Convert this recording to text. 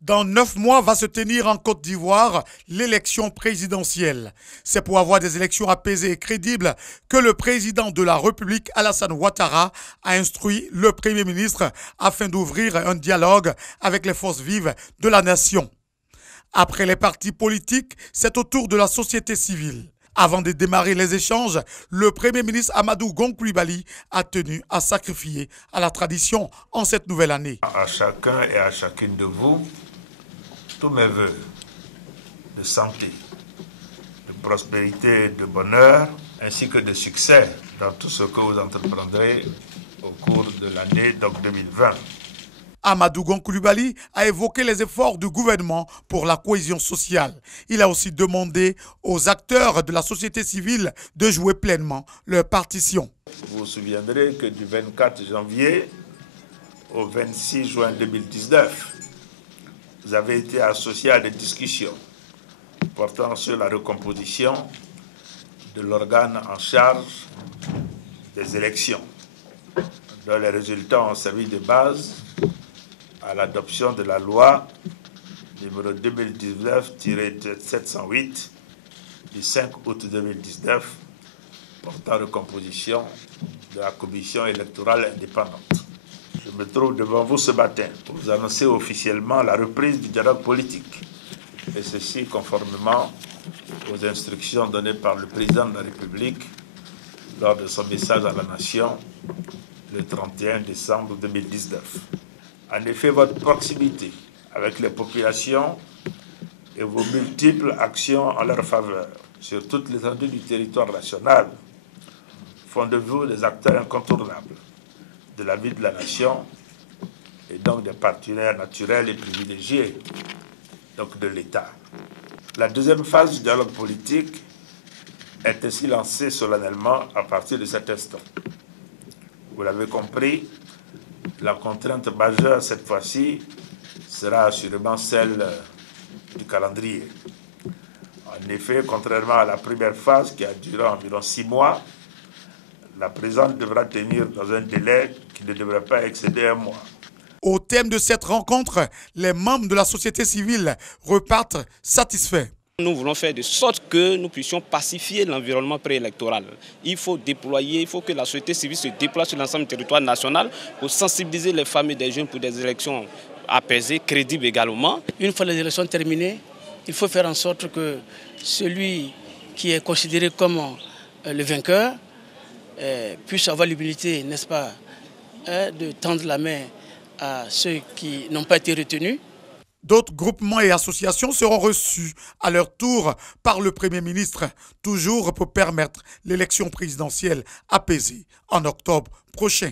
Dans 9 mois va se tenir en Côte d'Ivoire l'élection présidentielle. C'est pour avoir des élections apaisées et crédibles que le président de la République, Alassane Ouattara, a instruit le Premier ministre afin d'ouvrir un dialogue avec les forces vives de la nation. Après les partis politiques, c'est au tour de la société civile. Avant de démarrer les échanges, le Premier ministre Amadou Gon Coulibaly a tenu à sacrifier à la tradition en cette nouvelle année. À chacun et à chacune de vous, tous mes voeux de santé, de prospérité, de bonheur, ainsi que de succès dans tout ce que vous entreprendrez au cours de l'année 2020. Amadou Gon Coulibaly a évoqué les efforts du gouvernement pour la cohésion sociale. Il a aussi demandé aux acteurs de la société civile de jouer pleinement leur partition. Vous vous souviendrez que du 24 janvier au 26 juin 2019, vous avez été associé à des discussions portant sur la recomposition de l'organe en charge des élections, dont les résultats ont servi de base à l'adoption de la loi numéro 2019-708 du 5 août 2019 portant recomposition de la commission électorale indépendante. Je me trouve devant vous ce matin pour vous annoncer officiellement la reprise du dialogue politique, et ceci conformément aux instructions données par le président de la République lors de son message à la nation le 31 décembre 2019. En effet, votre proximité avec les populations et vos multiples actions en leur faveur sur toute l'étendue du territoire national font de vous des acteurs incontournables de la vie de la nation et donc des partenaires naturels et privilégiés donc de l'État. La deuxième phase du dialogue politique est ainsi lancée solennellement à partir de cet instant. Vous l'avez compris, la contrainte majeure cette fois-ci sera assurément celle du calendrier. En effet, contrairement à la première phase qui a duré environ 6 mois, la présidente devra tenir dans un délai qui ne devrait pas excéder 1 mois. Au thème de cette rencontre, les membres de la société civile repartent satisfaits. Nous voulons faire de sorte que nous puissions pacifier l'environnement préélectoral. Il faut que la société civile se déploie sur l'ensemble du territoire national pour sensibiliser les femmes et les jeunes pour des élections apaisées, crédibles également. Une fois les élections terminées, il faut faire en sorte que celui qui est considéré comme le vainqueur puisse avoir l'humilité, n'est-ce pas, de tendre la main à ceux qui n'ont pas été retenus. D'autres groupements et associations seront reçus à leur tour par le Premier ministre, toujours pour permettre l'élection présidentielle apaisée en octobre prochain.